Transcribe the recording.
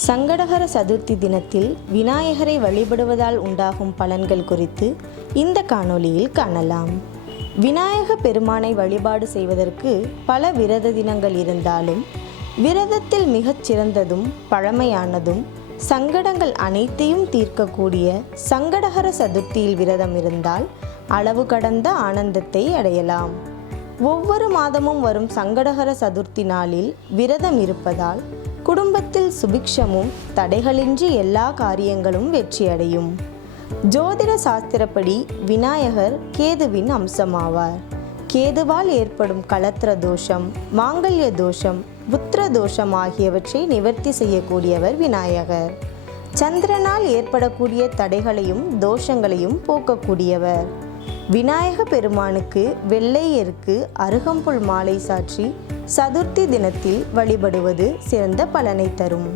சங்கடகர சதுர்த்தி தினத்தில் விநாயகரை வழிபடுவதால் உண்டாகும் பலன்கள் குறித்து இந்த காணொளியில் காணலாம். விநாயக பெருமானை வழிபாடு செய்வதற்கு பல விரத தினங்கள் இருந்தாலும் விரதத்தில் மிகச் சிறந்ததும் பழமையானதும் சங்கடங்கள் அனைத்தையும் தீர்க்கக்கூடிய சங்கடகர சதுர்த்தியில் விரதம் இருந்தால் அளவு கடந்த ஆனந்தத்தை அடையலாம். ஒவ்வொரு மாதமும் வரும் சங்கடகர சதுர்த்தி நாளில் விரதம் இருப்பதால் குடும்பத்தில் சுபிக்ஷமும் தடைகளின்றி எல்லா காரியங்களும் வெற்றியடையும். ஜோதிட சாஸ்திரப்படி விநாயகர் கேதுவின் அம்சமாவார். கேதுவால் ஏற்படும் களத்திர தோஷம் மாங்கல்ய தோஷம் புத்திர தோஷம் ஆகியவற்றை நிவர்த்தி செய்யக்கூடியவர் விநாயகர். சந்திரனால் ஏற்படக்கூடிய தடைகளையும் தோஷங்களையும் போக்கக்கூடியவர். விநாயக பெருமானுக்கு வெள்ளையருக்கு அருகம்புல் மாலை சாற்றி சதுர்த்தி தினத்தில் வழிபடுவது சிறந்த பலனை தரும்.